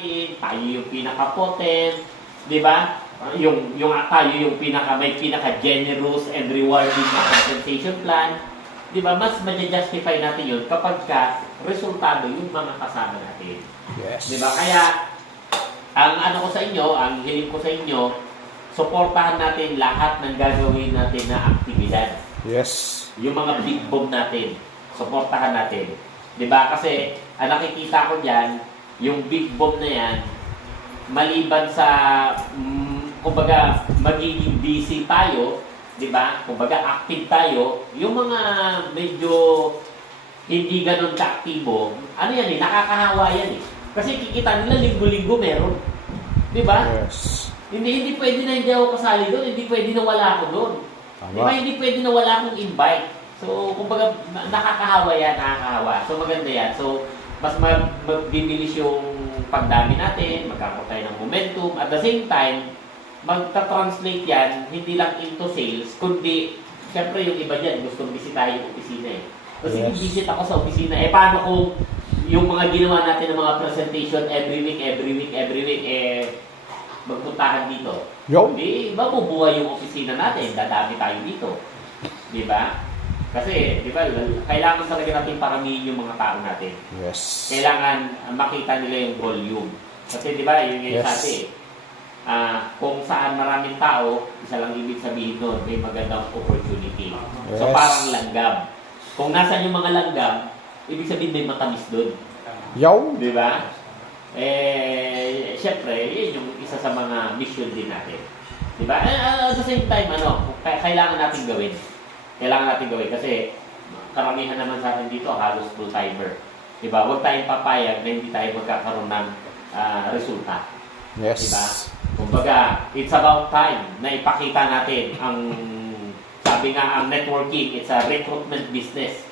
natin, tayo yung pinaka-potent, di ba? Tayo yung may pinaka-generous and rewarding na compensation plan. Di ba? Mas ma-justify natin yun kapag resultado yung mga kasama natin. Yes. Di ba? Kaya, ang hiling ko sa inyo, suportahan natin lahat ng gagawin natin na aktibidad. Yes. Yung mga big bomb natin, suportahan natin. Di ba? Kasi, ang nakikita ko dyan, yung big bomb na yan, maliban sa, kumbaga, magiging busy tayo, di ba? Kumbaga, active tayo, yung mga medyo hindi ganun ka-aktibo, ano yan nakakahawa yan Kasi kikita nila linggo-linggo meron. Di ba? Yes. Hindi pwede na hindi ako kasali doon, hindi pwede na wala ako doon. Tama. Di ba? Hindi pwede na wala akong invite. So, kumbaga, nakakahawa yan, nakakahawa. So, maganda yan. So, mas magbibilis yung pagdami natin, magkakaroon tayo ng momentum. At the same time, magta-translate yan, hindi lang into sales, kundi, syempre yung iba dyan, gustong bisitahin yung opisina Kasi Yes. visit ako sa opisina, paano kung yung mga ginawa natin ng mga presentation every week, magpuntahan dito? Yo. Di ba bubuhay yung opisina natin, dadami tayo dito. Di ba? Kasi, di ba, kailangan talaga natin paramihin yung mga tao natin. Yes. Kailangan makita nila yung volume. Kasi di ba, yun yung Yes. sabi kung saan maraming tao, isa lang ibig sabihin doon, may magandang opportunity. So Yes. parang langgam. Kung nasan yung mga langgam, ibig sabihin may matamis doon. Yo. Di ba? Syempre, yun yung isa sa mga mission din natin. Di ba? At the same time, kailangan natin gawin. Kailangan natin gawin kasi karamihan naman sa atin dito halos full-timer. Di ba? Huwag tayong papayag na hindi tayo magkakaroon ng resulta. Yes. Diba? Kumbaga, it's about time na ipakita natin sabi nga, ang networking, it's a recruitment business.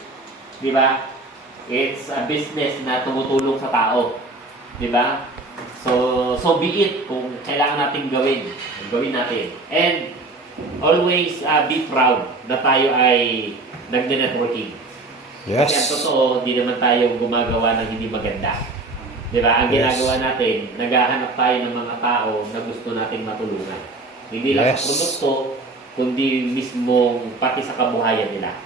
Di ba? It's a business na tumutulong sa tao. Di ba? So be it kung kailangan natin gawin natin. And always be proud na tayo ay nagde-networking. Yes. Kasi ang totoo, di naman tayo gumagawa ng hindi maganda. Di ba? Ang ginagawa natin, naghahanap tayo ng mga tao na gusto nating matulungan. Hindi lang sa produkto, kundi mismo pati sa kabuhayan nila.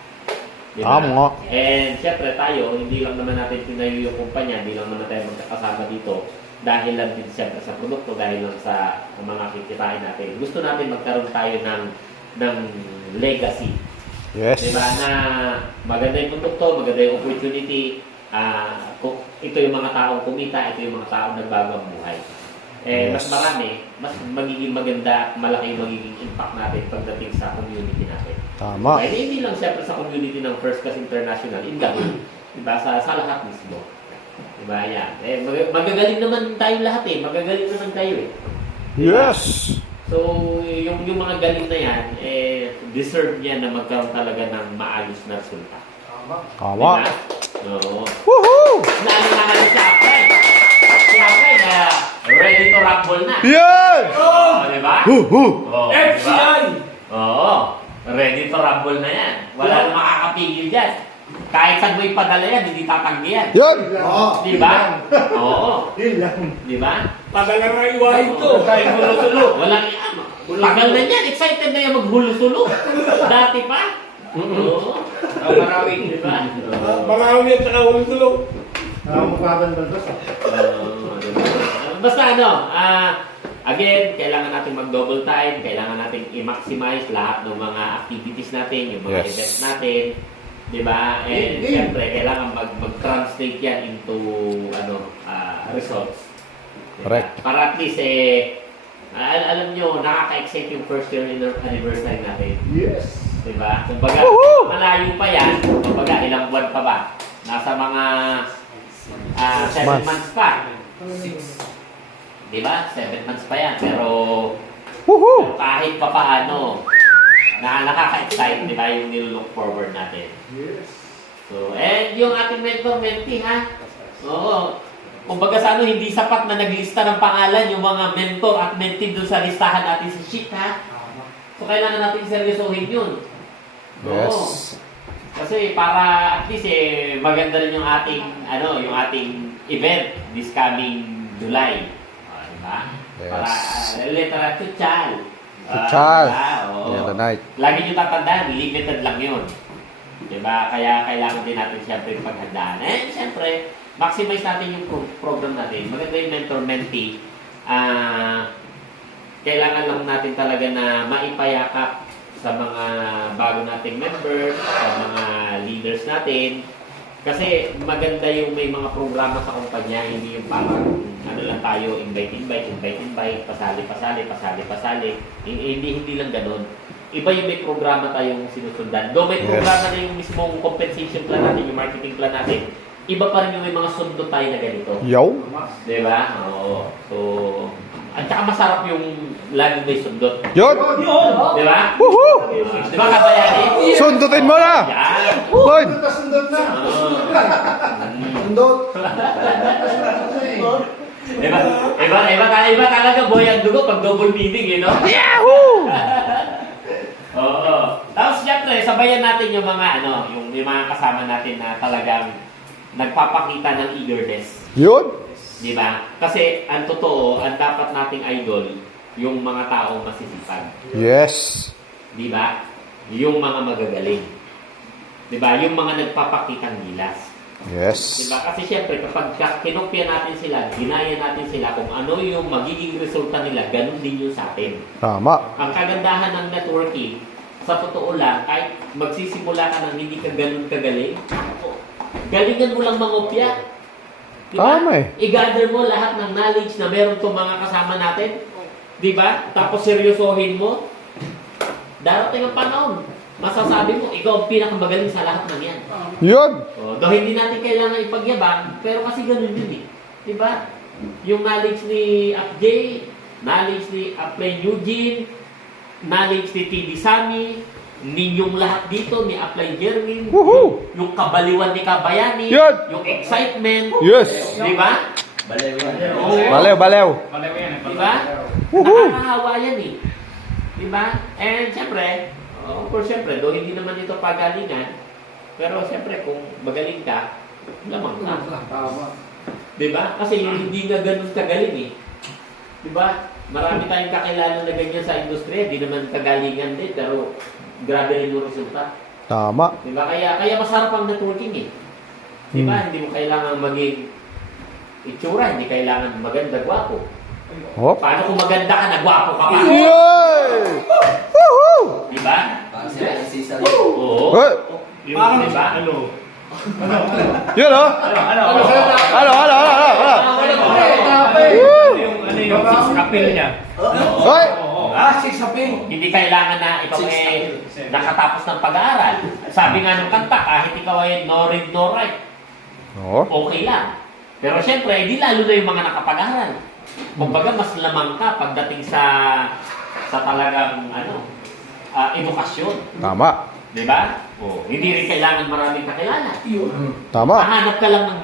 Di ba? Tama. And syempre tayo, hindi lang naman natin tinayo yung kumpanya, hindi lang naman tayo magkakasama dito dahil lang din syempre sa produkto, dahil lang sa mga kikitain natin. Gusto natin magkaroon tayo ng legacy. Yes. Diba? Na maganda yung produkto, maganda yung opportunity. Ito yung mga taong kumita, ito yung mga taong nagbago ang buhay. Yes. Mas marami, mas magiging maganda, malaki yung magiging impact natin pagdating sa community natin. Tama. Hindi lang siyempre sa community ng First Class International, diba? Sa lahat mismo. Diba? Yan. Magagaling naman tayo lahat magagaling naman tayo Yes. So, yung mga galing na yan, deserve niya na magkaroon talaga ng maayos na resulta. Tama. Diba? Oo. Woohoo! Lalo na nga si Apay. Si Apay na ready to rumble na. Yes! Oo, diba? Woohoo! Oo, FCI! Oo. Ready to rumble na yan. Wala na makakapigil dyan. Kahit saan mo ipadala yan, hindi tatanggi yan. Yan! Diba? Oo. Yun lang. Diba? Padala na iwahin to. Kahit hulo-sulo. Walang tagal na yan. Excited na yan maghulo-sulo. Dati pa. Oo. Maraming. Diba? Marami at saka ulit tulong. Basta again, kailangan natin mag-double time, kailangan natin i-maximize lahat ng mga activities natin, yung mga Yes. events natin, di ba? And siyempre, kailangan mag-translate yan into results. Diba? Correct. Para at least, alam nyo, nakaka-excite yung first year anniversary natin. Yes. Diba? Kumbaga, Woohoo! malayo pa yan. Kumbaga, ilang buwan pa ba? Nasa mga 7 months pa. 6. Diba? 7 months pa yan. Pero, Woohoo! kahit pa paano, nakaka-excite, diba? Yung nilook forward natin. Yes. So, and yung ating mentor-mentee, ha? Oo. Kumbaga sa hindi sapat na naglista ng pangalan yung mga mentor at mentee doon sa listahan natin sa sheet, ha? So, kailangan natin seryosohin yun. Yes. Oo. Kasi para at least maganda rin yung ating event this coming July. Diba? Yes. Para letra Chuchal. Chuchal. Diba? Oo. Yeah, the night. Lagi nyo tatandaan, limited lang yun. Diba? Kaya kailangan din natin siyempre paghandaan. Siyempre, maximize natin yung program natin. Maganda yung mentor-mentee. Kailangan lang natin talaga na maipayakap sa mga bago nating members, sa mga leaders natin. Kasi maganda yung may mga programa sa kumpanya, hindi yung parang ano lang tayo, invite, pasali. Hindi lang ganun. Iba yung may programa tayong sinusundan. Though may Yes. programa na yung mismong compensation plan natin, yung marketing plan natin, iba pa rin yung may mga sundo tayo na ganito. Yo. Di ba? Oo. So, at saka masarap yung laging may sundot. Yun. Di ba? Woohoo! Di ba kabayani? Sundutin mo na. Yan. Boy. Sundot na. Oo. Iba talaga boy ang dugo pag double meaning, no? Yahoo! Oo. Tapos syempre, sabayan natin yung mga yung mga kasama natin na talagang nagpapakita ng eagerness. Yun. Di ba? Kasi ang totoo, ang dapat nating idol, yung mga taong masisipag. Yes. Di ba? Yung mga magagaling. Di ba? Yung mga nagpapakitang gilas. Yes. Di ba? Kasi syempre, kapag kinopya natin sila, ginaya natin sila, kung ano yung magiging resulta nila, ganun din yung sa atin. Tama. Ang kagandahan ng networking, sa totoo lang, kahit magsisimula ka ng hindi ka ganun kagaling, galingan mo lang mangopya. Diba? Tama eh. I-gather mo lahat ng knowledge na meron itong mga kasama natin. Diba? Tapos seryosohin mo. Darating ang panahon. Masasabi mo, ikaw ang pinakamagaling sa lahat ng yan. Yun. Though hindi natin kailangan ipagyabang, pero kasi ganun yun eh. Diba? Yung knowledge ni AppJ, knowledge ni Apply Eugene, knowledge ni TD Sami, ninyong lahat dito, ni Apply Jerwin, Woohoo! yung kabaliwan ni Kabayani, Yan. yung excitement, Yes. di ba? Oo. Balew. Di ba? Woohoo! Nakakahawa yan eh. Di ba? And syempre, of course syempre, though hindi naman ito pagalingan, pero syempre kung magaling ka, lamang ka. Di ba? Kasi hindi nga ganun kagaling eh. Di ba? Marami tayong kakilala na ganyan sa industriya, di naman kagalingan din, pero grabe rin yung resulta. Tama. Di ba? Kaya masarap ang networking eh. Di ba? Hindi mo kailangan maging itsura, hindi kailangan maganda, gwapo. Hop. Paano kung maganda ka na, gwapo ka pa? Yay! Woohoo! Di ba? Oo. Hey. Di ba? Yun oh. Yung kapil niya. Hoy. Hindi kailangan na ikaw nakatapos ng pag-aaral. Sabi nga ng kanta, kahit ikaw ay no read, no write, Oh. okay lang. Pero syempre, hindi lalo na yung mga nakapag-aaral. Kumbaga, mas lamang ka pagdating sa talagang edukasyon. Tama. Di ba? Hindi rin kailangan maraming kakilala. Tama. Mahanap ka lang ng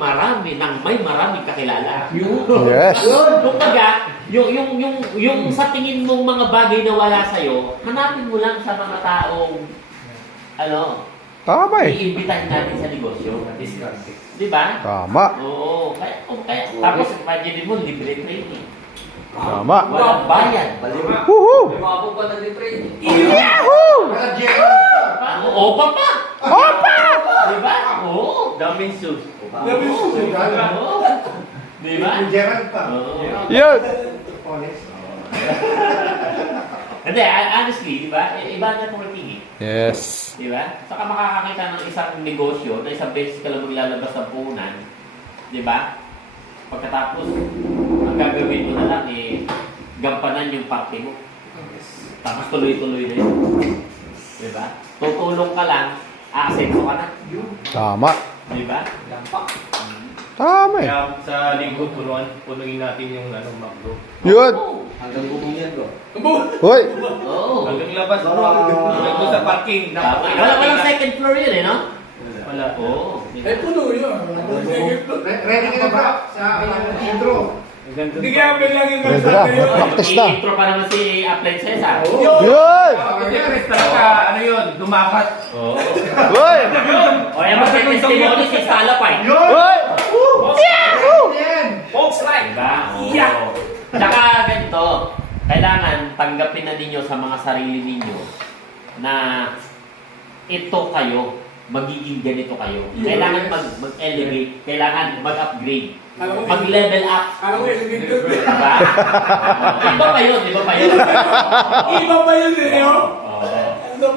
may maraming kakilala. Yes. Kumbaga, yung sa tingin mong mga bagay na wala sa'yo, hanapin mo lang sa mga taong, Tama eh. iimbitahin natin sa negosyo. Di ba? Tama. Oo. Kaya, tapos, imagine mo, libre training. Tama. Walang bayan. Woohoo! Yahoo! Opa pa! Opa! Di ba? Oo. Daming sus. Oo. Di ba? Oo. Yun. Hindi, honestly, di ba? Iba na networking eh. Yes. Di ba? Saka makakakita ng isang negosyo na isang beses ka lang maglalabas ng puhunan. Di ba? Pagkatapos, ang gagawin mo na lang gampanan yung party mo. Tapos tuloy-tuloy na yun. Di ba? Tutulong ka lang, aasenso ka na. Tama. Di ba? Tama eh. Kaya sa linggo, punuin natin yung McDo. Yun. Hanggang bumingin ko. Hoy. Oo. Hanggang labas, hanggang sa parking. Walang second floor yun eh, no? Wala. Oo. puno yun. Ready ka na ba sa intro? Hindi kaya may lang yung Ready na. Practice na. I-intro pa naman si Apply Cesar. Yun. Kasi talaga, yun, dumakat. Oo. Hoy. O yan, mas testimony si Salapay. Hoy. Yahoo! Oh, Folks like! Diba? Oo. Yeah! Tsaka ganito, kailangan tanggapin na ninyo sa mga sarili ninyo na ito kayo, magiging ganito kayo. Kailangan mag-elevate, kailangan mag-upgrade, mag-level up. Alam mo yun, Diba? Iba pa yun, iba pa yun. Iba pa yun, Leo. Oo.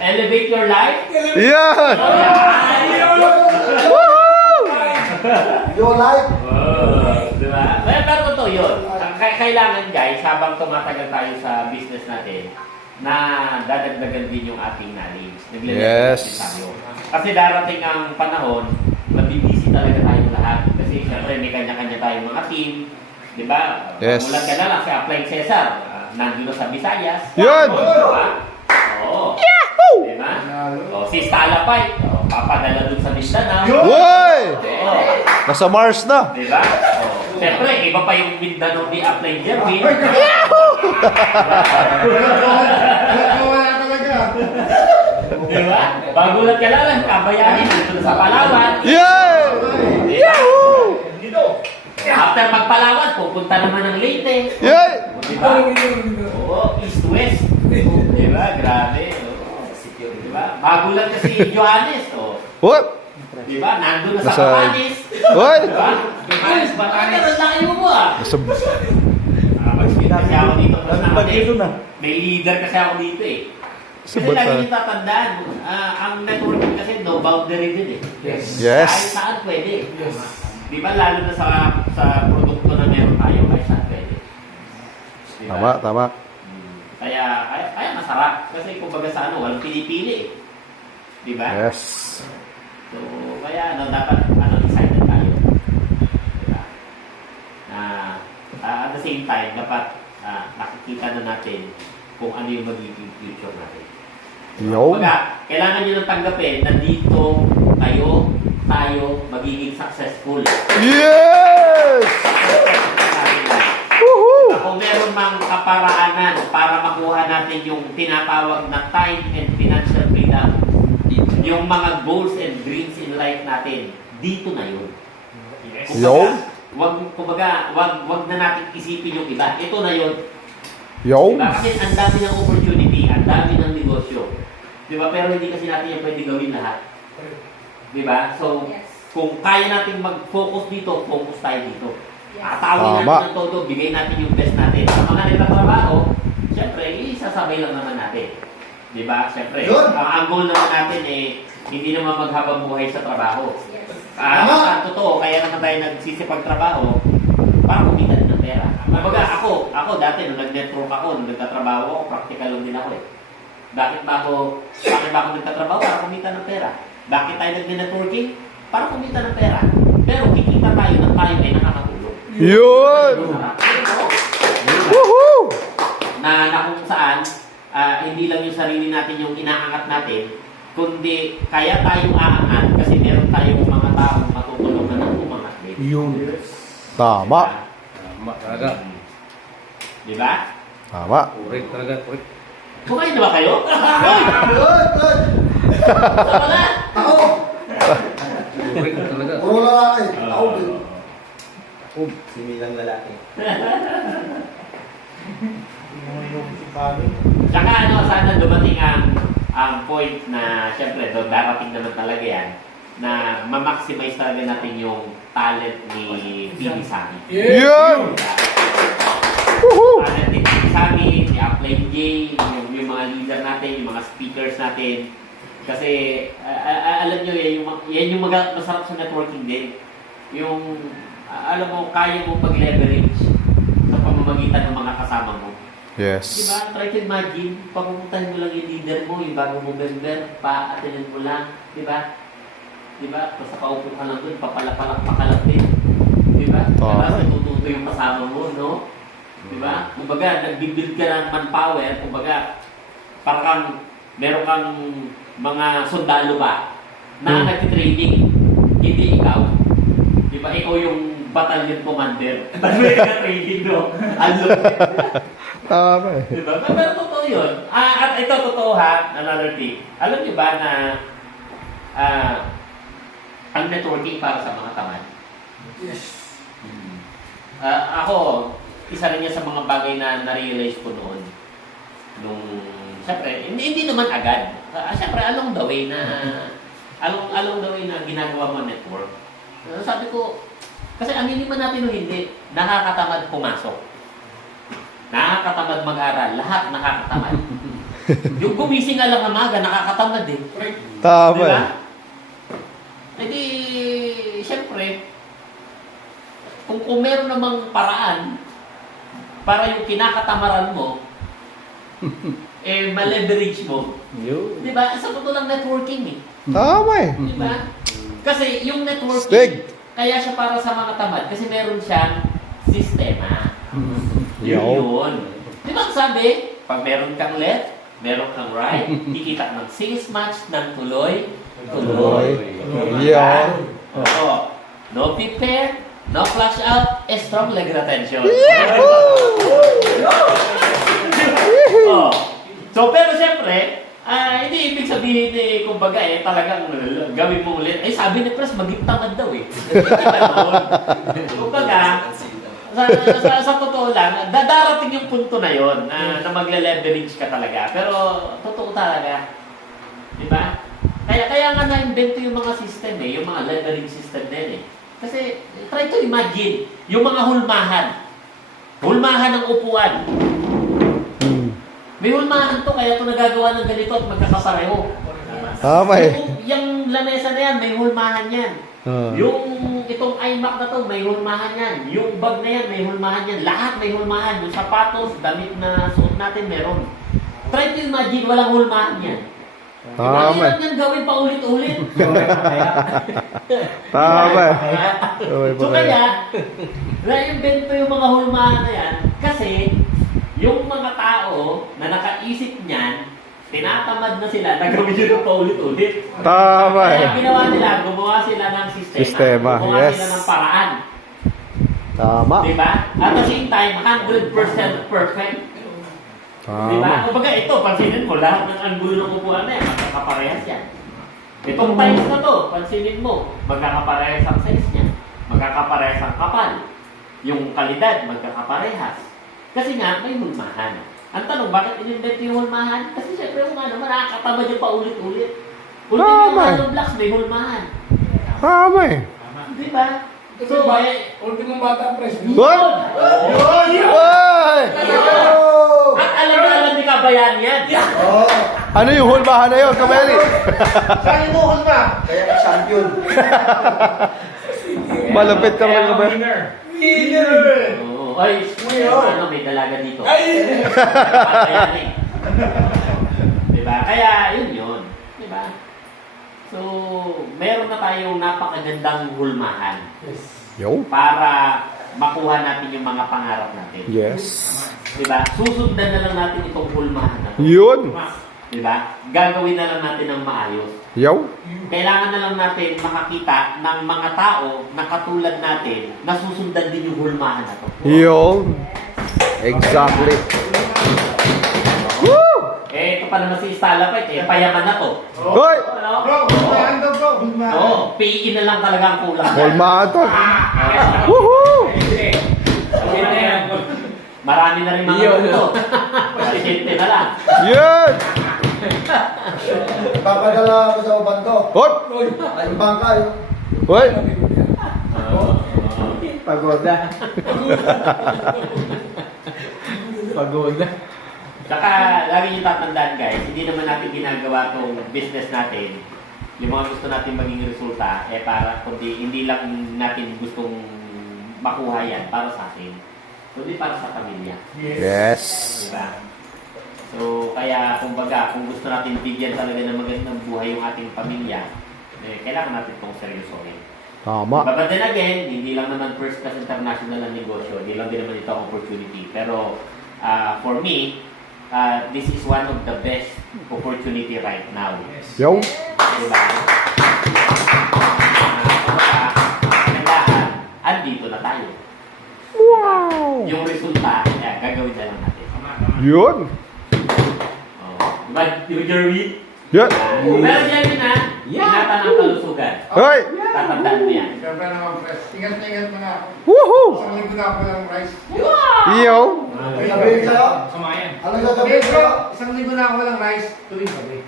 Elevate your life. Yan! Your life. Diba? Pero totoo yun. Kailangan guys, habang tumatagal tayo sa business natin, na dadagdagan din yung ating knowledge. Nagle-level up din tayo. Kasi darating ang panahon, mabibisi talaga tayong lahat. Kasi syempre may kanya-kanya tayong mga team. Diba? Yes. Mulan ka na lang si Applying Cesar. Nandun na sa Visayas. Yun! Diba? Oo. Diba? O, si Stalapay. O, papadala dun sa Mindanao. Hoy! Oo. Nasa Mars na. Diba? Oh. Siyempre, iba pa yung Mindanao ni Apply Jervin. Wala talaga. Diba? Bagulat ka lang, kabayanin dito sa Palawan. Yay! Yahoo! After magpalawan, pupunta naman ng Leyte. Yay! Diba? Oo, east-west. Diba? Grabe. Oo. Diba? Bagulat ka si Johannes. Oh. What? Diba? Nandun na sa Nasa- Capanes. Hoy! Diba? Johannes, Batanes. Ang layo mo ah. Nasa... Mag-speed kasi ako dito. May leader kasi ako dito eh. Kasi Sa Bata- lagi niyo tatandaan, ang networking kasi no boundary din eh. Yes. Kahit saan pwede. Di ba lalo na sa produkto na meron tayo, kahit saan pwede. Di ba? Tama, tama. Kaya masarap. Kasi kumbaga sa ano, walang pinipili eh. Di ba? Yes. So, kaya dapat excited tayo. Di ba? At the same time, dapat nakikita na natin kung ano yung magiging future natin. Yo. Kumbaga, kailangan nyo nang tanggapin na dito tayo magiging successful. Yes! Woohoo! Kung meron mang kaparaanan para makuha natin yung tinatawag na time and financial freedom, yung mga goals and dreams in life natin, dito na yun. Yo. Wag na natin isipin yung iba. Ito na yun. Yo. Diba? Kasi ang dami ng opportunity, ang dami ng negosyo. Diba? Pero hindi kasi natin yung pwede gawin lahat. Diba? So, kung kaya natin mag-focus dito, focus tayo dito. Atawin Tama. natin ng todo, bigay natin yung best natin. Sa mga nagtatrabaho, syempre, isasabay lang naman natin. Diba? Syempre, Yun. ang goal naman natin hindi naman maghabang buhay sa trabaho. Tama. Totoo, kaya naman tayo nagsisipag-trabaho para kumita din ng pera. Kumbaga, ako dati nung nag-network ako, nung nagtatrabaho ako, practical lang din ako eh. Bakit ba ako nagtatrabaho? Para kumita ng pera. Bakit tayo nag-networking? Para kumita ng pera. Pero kikita tayo ng tayo ay nakakatulong. Yun! Woohoo! Na kung saan, hindi lang yung sarili natin yung inaangat natin, kundi kaya tayong aangat kasi meron tayong mga taong matutulungan ng umangat din. Yun. Tama. Tama talaga. Di ba? Tama. Correct talaga, correct. Kumain na ba kayo? Good, good. Sa wala? Ako. Correct talaga. Puro lalaki. Ako din. Similang lalaki. Tsaka sana dumating ang point na, syempre, darating naman talaga yan, na ma-maximize talaga natin yung talent ni Pini Sami. Yun! Woohoo! Talent ni Pini Sami, ni Upline J, yung mga leader natin, yung mga speakers natin. Kasi, alam nyo, yan yung masarap sa networking din. Yung, alam mo, kaya mo mag-leverage sa pamamagitan ng mga kasama mo. Yes. Diba? Try to imagine, papupuntahin mo lang yung leader mo, yung bago mo member, pa-attendin mo lang, diba? Diba? Basta paupo ka lang doon, papalapalak pa ka lang din. Diba? Tama. Tapos natututo yung kasama mo, no? Diba? Kumbaga, nag-build ka ng manpower, kumbaga, parang meron kang mga sundalo ba na nag-training, hindi ikaw. Diba? Ikaw yung battalion commander. Ba't may nag-training, no? Tama eh. Diba? Pero totoo yun. At ito, totoo ha, another thing. Alam niyo ba na ang networking para sa mga tamad? Yes. Ako, isa rin yan sa mga bagay na na-realize ko noon. Nung, syempre, hindi naman agad. Syempre, along the way na ginagawa mo network. Sabi ko, kasi aminin man natin o hindi, nakakatamad pumasok. Nakakatamad mag-aral. Lahat nakakatamad. Yung gumising nga lang amaga, nakakatamad eh. Tama Diba? eh. Eh di, syempre, kung meron namang paraan para yung kinakatamaran mo, ma-leverage mo. Yun. Di ba? Sa totoo lang networking eh. Tama eh. Di ba? Kasi yung networking, Stig. kaya siya para sa mga tamad kasi meron siyang sistema. Yun. Di ba ang sabi, pag meron kang left, meron kang right, kikita ng sales match ng tuloy. Yeah. Oo. No peep pair, no flash out, strong leg retention. Oh. So, pero siyempre, hindi ibig sabihin kumbaga talagang gawin mo ulit. Sabi ni Pres, maging tamad daw eh. Kumbaga, sa totoo lang, darating yung punto na yon na magle-leverage ka talaga. Pero, totoo talaga. Di ba? Kaya nga na-invento yung mga system yung mga leverage system din Kasi, try to imagine, yung mga hulmahan. Hulmahan ng upuan. May hulmahan to, kaya ito nagagawa ng ganito at magkakapareho. Tama eh. Yung lamesa na yan, may hulmahan yan. Yung itong iMac na to, may hulmahan yan. Yung bag na yan, may hulmahan yan. Lahat may hulmahan. Yung sapatos, damit na suot natin, meron. Try to imagine, walang hulmahan yan. Tama eh. Mahirap yan gawin pa ulit-ulit. Tama eh. So kaya, na-invento yung mga hulmahan na yan kasi yung mga tao na nakaisip niyan, tinatamad na sila na gawin yun pa ulit-ulit. Tama eh. Kaya ginawa nila, gumawa sila ng sistema. Gumawa yes. sila ng paraan. Tama. Diba? At the same time, 100% perfect. Diba? Tama. Kumbaga ito, pansinin mo, lahat ng anggulo ng upuan na yan, magkakaparehas yan. Itong tiles na to, pansinin mo, magkakaparehas ang size niya. Magkakaparehas ang kapal. Yung kalidad, magkakaparehas. Kasi nga, may hulmahan. Ang tanong, bakit in-invent yung hulmahan? Kasi syempre yung ano, nakakatamad yung paulit-ulit. Ultimo yung hollow blocks, may hulmahan. Tama eh. Diba? So, Ultimong bata, Pres. What? Oy! at alam na alam ni Kabayan yan. Ano yung hulmahan na yun, Kameli? Saan yung ukol ba? Kaya ka champion. Malapit ka lang, Kameli. Oo. Ay, ano, may dalaga dito. Kabayan eh. Diba? Kaya, yun. Diba? So, meron na tayong napakagandang hulmahan Yo. para makuha natin yung mga pangarap natin. Yes. Diba? Susundan na lang natin itong hulmahan na to. Yun. Diba? Gagawin na lang natin ng maayos. Yo. Kailangan na lang natin makakita ng mga tao na katulad natin na susundan din yung hulmahan na to. Yun. Exactly. Woo! Ito pa naman si Stalapite, payaman na to. Hoy! Ano? Bro, ano daw, bro? Oo, PE na lang talaga ang kulang. Hulmahan to. Woohoo! Marami na rin mga ito. Pasyente na lang. Yun! Papadala ko sa uban ko. Hot! Ay, yung bangka yun. Hoy! Pagoda. Pagoda. Saka, lagi niyo tatandaan guys, hindi naman natin ginagawa tong business natin, yung mga gusto natin maging resulta, para, kundi hindi lang natin gustong makuha yan para sa atin, kundi para sa pamilya. Yes. Diba? So, kaya, kumbaga, kung gusto natin bigyan talaga ng magandang buhay yung ating pamilya, kailangan natin itong seryosohin. Tama. But then again, hindi lang naman first class international ang negosyo, hindi lang din naman ito ang opportunity. Pero, for me, this is one of the best opportunity right now. Yo. Diba? Kagandahan, andito na tayo. Wow! Yung resulta, gagawin na lang natin. Yun. Oh. Diba, Jerry? Yun. Pero dyan yun ha, ingatan ang kalusugan. Hoy! Tatandaan mo yan. Siyempre naman, Pres. Ingat na ingat mga. Woohoo! Isang linggo na ako ng rice. Iyo! Sabihin sa'yo? Samayan. Ano Okay, sasabihin bro. sa'yo? Isang linggo na ako ng rice. Tuwing gabi.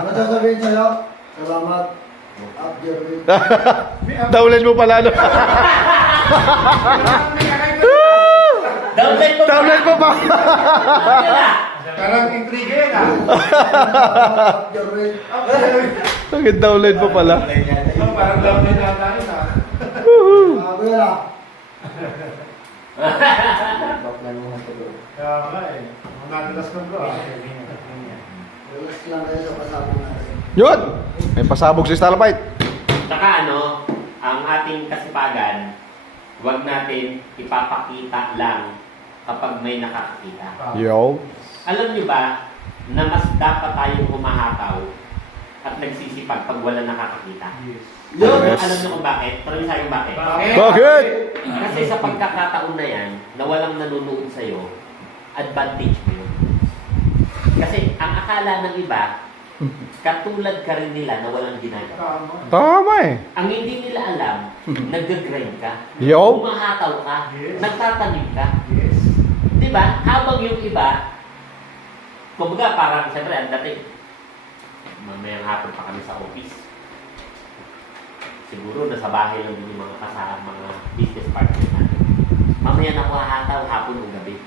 Ano sasabihin sa'yo? Salamat. At Jerry. Daulan mo pala, no? Downline mo Daulan mo pa! Parang intrigue yan ah. At Jerry. Ang daulan mo pala. Parang daw na tayo ah. Sabi yan ah. Kaya pala eh. Madalas ka bro ah. Relax lang kayo sa pasabong natin. Yun! May pasabog si Starlight. Saka ano, ang ating kasipagan, huwag natin ipapakita lang kapag may nakakakita. Yo. Alam niyo ba na mas dapat tayong humahataw at nagsisipag pag wala nakakakita? Yun. Yes. Alam niyo kung bakit? Tuloy sa'yo bakit? Bakit? Kasi sa pagkakataon na yan, na walang nanonood sa'yo, advantage mo yun. Kasi ang akala ng iba, katulad ka rin nila na walang ginagawa. Tama eh. Ang hindi nila alam, nag-grind ka, Yo. humahataw ka, Yes. nagtatanim ka. Yes. Di ba? Habang yung iba, kumbaga parang, siyempre, ang dating, mamayang hapon pa kami sa office. Siguro nasa bahay lang din yung mga kasama, mga business partners natin. Mamaya na ako hahataw hapon o gabi.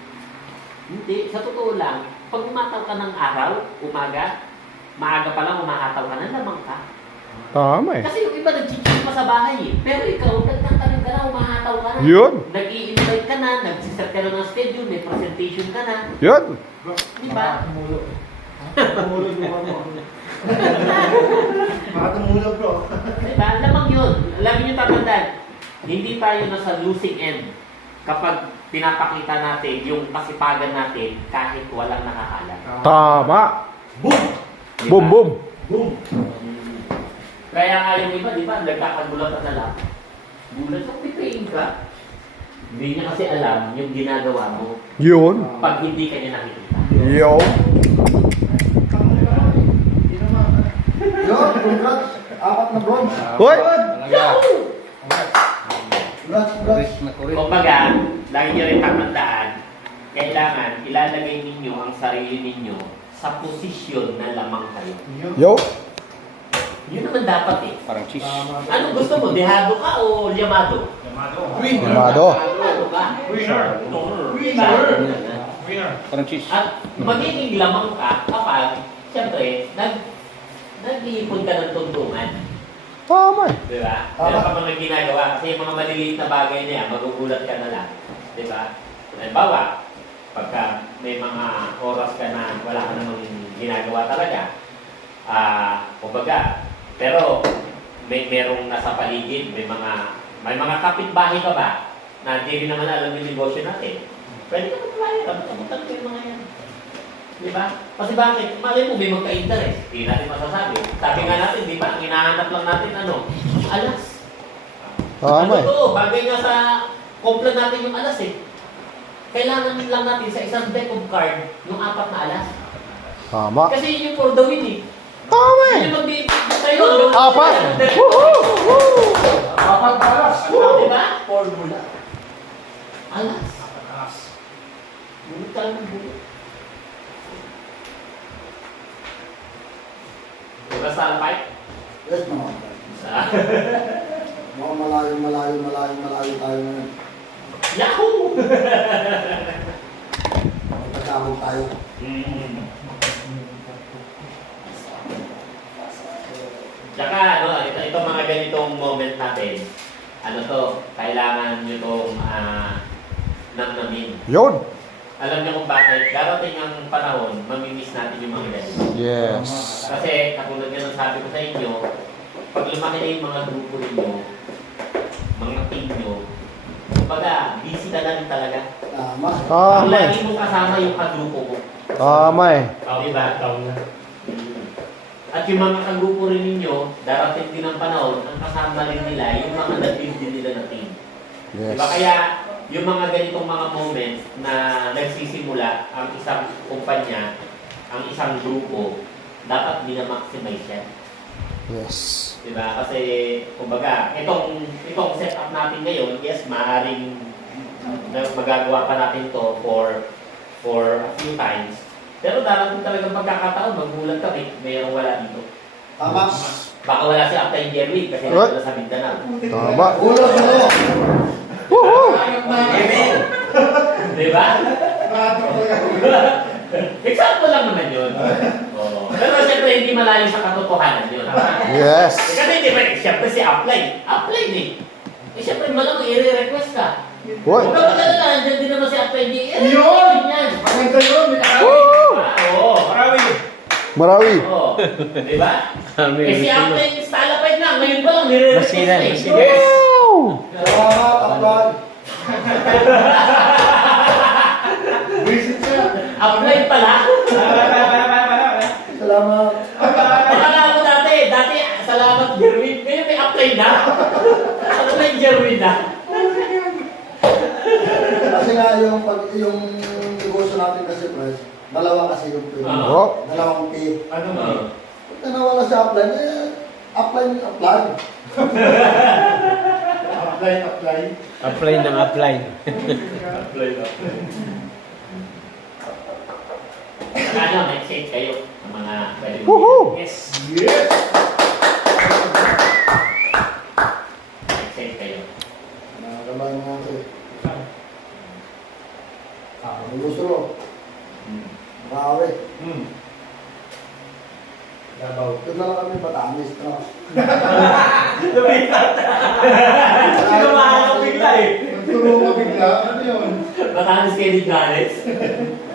Hindi, sa totoo lang, pag umataw ka ng araw, umaga, maaga pa lang umahataw ka na, lamang ka. Tama eh. Kasi yung iba nag-chill pa sa bahay eh. Pero ikaw, nagtatanim ka na, umahataw ka na. Yun. Nag-i-invite ka na, nag-set ka na ng schedule, may presentation ka na. Yun. Di ba? Tumulog mo mo. Baka tumulog bro. Diba? Lamang yun. Lagi nyo tatandaan, hindi tayo nasa losing end kapag pinapakita natin yung kasipagan natin kahit walang nakakala. Tama. Boom! Diba? Boom, boom. Boom. Kaya nga yung iba, di ba, nagkakagulat na lang. Gulat ka, pipain ka. Hindi niya kasi alam yung ginagawa mo Yun. pag hindi ka niya nakikita. Yo. Yun, congrats. 4 na bronze. Hoy! Congrats. Kumbaga, lagi nyo rin tatandaan, kailangan ilalagay ninyo ang sarili ninyo sa posisyon na lamang kayo. Yo. Yun naman dapat eh. Parang cheese. Ano gusto mo? Dehado ka o llamado? Llamado. Llamado ka. Winner. Winner. Parang cheese. At magiging lamang ka kapag, siyempre, nag-iipon ka ng tuntungan. Tama eh. Di ba? Meron ka mga ginagawa. Kasi yung mga maliliit na bagay na yan, magugulat ka na lang. Di ba? Halimbawa, pagka may mga oras ka na wala ka namang ginagawa talaga, kumbaga, pero merong nasa paligid, may mga kapitbahay ka ba na hindi rin naman alam yung negosyo natin. Pwede ka magpapayag, kamutan ko yung mga yan. Di ba? Kasi bakit? Malay mo, may magka-interest. Hindi natin masasabi. Sabi nga natin, di ba? Ang hinahanap lang natin, alas. Tama eh. Totoo, bagay nga sa kompla natin yung alas eh. Kailangan lang natin sa isang deck of card yung 4 na alas. Tama. Kasi yun yung for the win eh. Tama eh. Yun yung mag-i-impact sa'yo. 4. Woohoo! 4 balas. Di ba? Formula. Alas. Bulit tayo ng bulit. Diba sa fight? Yes, mga. Mga malayo tayo ngayon. Yahoo! Magkakahog tayo. Tsaka, itong mga ganitong moment natin, kailangan nyo itong namnamin. Yun. Alam niyo kung bakit? Darating ang panahon, mamimiss natin yung mga ganito. Yes. Kasi, katulad nga ng sabi ko sa inyo, pag lumaki na yung mga grupo ninyo, mga team nyo, kumbaga, busy ka na rin talaga. Tama. Ang Tama eh. lagi mong kasama yung kagrupo mo. Tama eh. Diba? At yung mga kagrupo rin ninyo, darating din ang panahon, ang kasama rin nila, yung mga nag-team din nila na team. Yes. Diba? Kaya, yung mga ganitong mga moments na nagsisimula ang isang kumpanya, ang isang grupo, dapat minamaximize yan. Yes. Diba? Kasi, kumbaga, itong setup natin ngayon, yes, maaaring magagawa pa natin to for a few times. Pero darating talagang pagkakataon, magulat kami, mayroong wala dito. Tama. Baka wala si Aptay Jerry kasi What? nandun sa Mindanao. Tama. Ulo, ulo. Woohoo! Amen! Diba? Example lang naman yun. Oo. Pero siyempre hindi malayo sa katotohanan yun. Yes. Kasi di ba, siyempre si Upline eh. Siyempre malamang i-request ka. What? Huwag ka na lang, dyan din naman si Upline. Yun! Yan! Maganda yun! Woo! Oo. Marawi. Oo. Diba? Eh si Upline, stalapite na. Ngayon pa lang, nire-request Masina, eh. masina. Wow! Salamat, Aklan. Visit siya. Upline pala. Salamat. Akala mo dati, salamat Jerwin. Ngayon may Upline na. Upline Jerwin na. Kasi nga yung negosyo natin kasi, Pres, dalawa kasi yung pwede. Oh. Dalawang pay. Ano mo? Pagka nawala sa upline, upline. Apply. Apply ng apply. Ano, nag-save kayo ng mga pwede. Woohoo! Yes. Yes! Nag-save kayo. Nakakabahan mo ako eh. Ang gusto mo, marawi. Dabaw. Doon na lang kami Batanes. No? Sinamahan ka bigla eh. Magturo ka bigla. Ano yun? Batanes kayo ni Gares.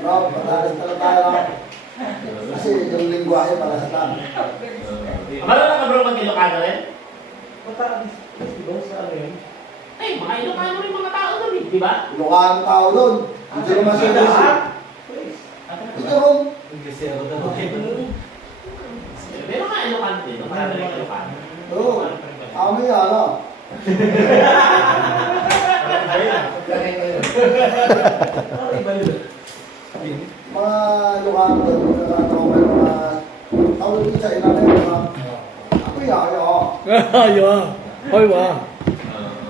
No, Batanes na lang tayo. No? Kasi yung lingwahe para sa tayo. Marunong ka bro mag-Ilocano rin? Mataas. Diba sa ano yun? Ay, mga Ilocano rin mga tao doon eh, di ba? Lukaan tao doon. Hindi naman siya busy. Ito ron. Meron ka Ilocano din, marami rin Ilocano. Oo. Kami ano. Pagkain kayo. Mga Lucano doon. Mga tropa yung mga tawag din sa ilalim. Mga ako yaya. Ayo. Hoy wa.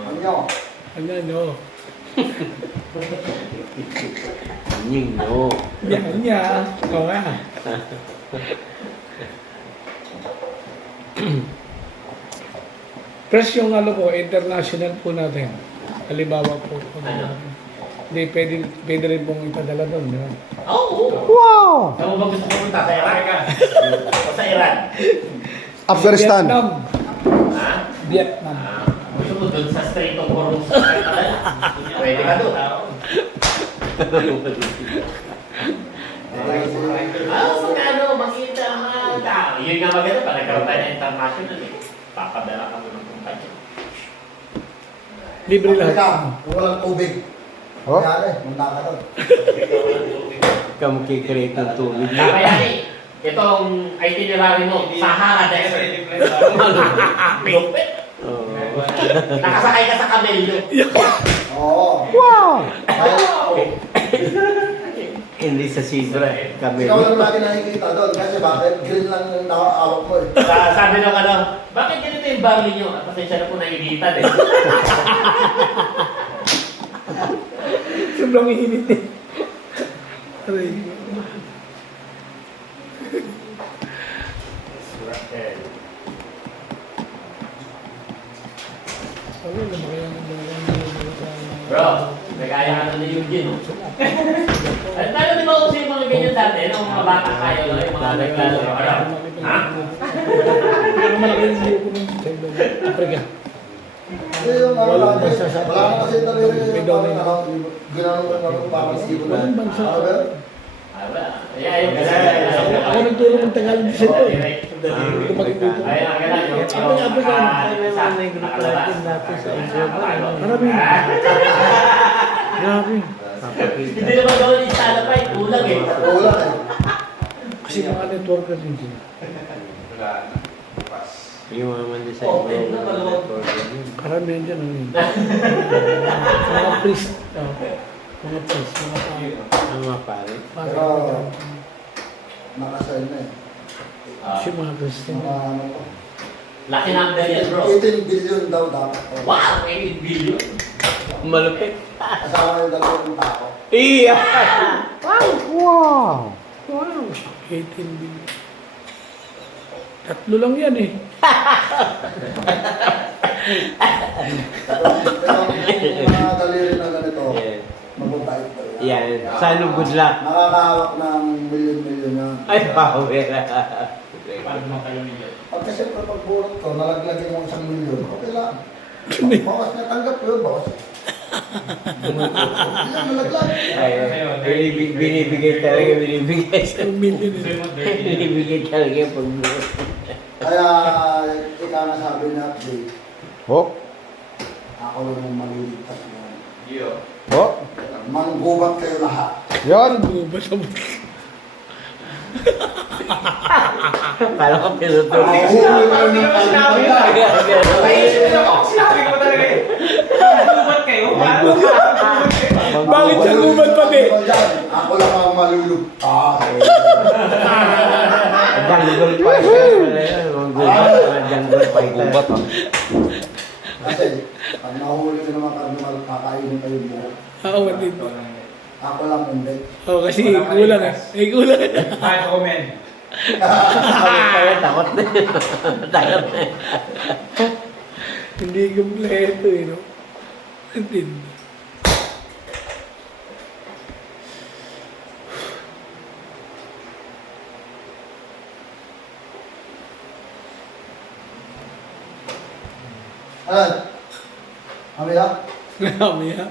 Ano nyo? Ano no? Nying no. Yan niya. Oo nga. Press yung ano po, international po natin. Halimbawa po. Ano? Hindi, pwede rin pong ipadala doon. Di ba? Oo. Wow! Saan mo ba gusto pumunta? Sa Iran? O sa Iran? Afghanistan. Vietnam. Ha? Vietnam. Gusto mo dun sa Strait of Hormuz? Pwede ka doon. So ano, makita ang mga tao. Yun nga maganda, pag nagkaroon tayo ng international eh. Papadala ka mo ng kumpanya. Libre Teka, lahat. kung walang tubig. Oh. Kaya munta ka doon. Kamu kikreate ng tubig. Kaya eh, itong itinerary mo, Sahara Desert. Lupit. Oo. Nakasakay ka sa kamelyo. Oo. Wow! Hindi sa Sidra. Kami. Ikaw lang natin nakikita doon. Kasi bakit? Green lang yung nakakawak mo eh. Sabi nung ano, bakit ganito yung barley nyo? At pasensya na po naiinitan eh. Sobrang init eh. Aray. Ano na ba kaya Bro, nagaya ka na ni Eugene, no? At tayo di ba uso yung mga ganyan dati, nung mga bata tayo, no? Yung mga nagkalo. Ha? Pero malaki yung siyo ko ng Africa. Kasi yung ano natin, wala na kasi naririnig yung parang ginanong ko ng parang sibo na. Walang bansa. Ano ba? Ah, wala. Ayun, kasi. Ako nagturo ng Tagalog sa ito eh. Hindi ko makikita. Ayun, ang ganda. Yung Africa. Marami. Grabe. Hindi naman gawin yung salapay, ulang eh. Wala eh. Kasi mga networker din sila. Yung mga man-design mo. Karami yan dyan. Mga priest. Mga priest. Mga tao. Ang mga pare. Pero nakasign na eh. Si mga gusto. Mga ano to. Laki number yan, bro. 18 billion daw dapat. Wow! 8 billion. Malupit. Kasama yung dalawang tao. Iya! Wow! Wow. 18 billion. Tatlo lang yan eh. Pero yung mga daliri na ganito, Yan. mababait pa yan. Yan. Sana good luck. Nakakahawak ng milyon-milyon yan. Ay, power. Pagka siyempre pag burot ko, nalaglag yung 1 milyon, okay lang. Bawas na tanggap yun, bawas. Hindi lang nalaglag. Binibigay talaga, binibigay. 1 million eh. Binibigay talaga pag Kaya, ikaw na sabi ni Update, Oh, ako lang ang maliligtas mo. oh, Manggubat kayo lahat. yan. Bubas sa Para ka piloto. Mahuli kayo ng kalimutan. Sinabi ko talaga eh. Lubat kayo. Bakit siya gubat pati? Ako lang ang malulugtas. Jungle fighter pala yan. Jungle fighter. Kasi, pag nahuli ka naman karnival, kakainin kayo buo. Oo, din. Ako lang hindi. Oo, kasi kulang eh. Ay, kulang. Kahit ako, men. Takot na. Takot na. Hindi kompleto eh, no? Hindi. Ayan. Kami lang. Marami ha.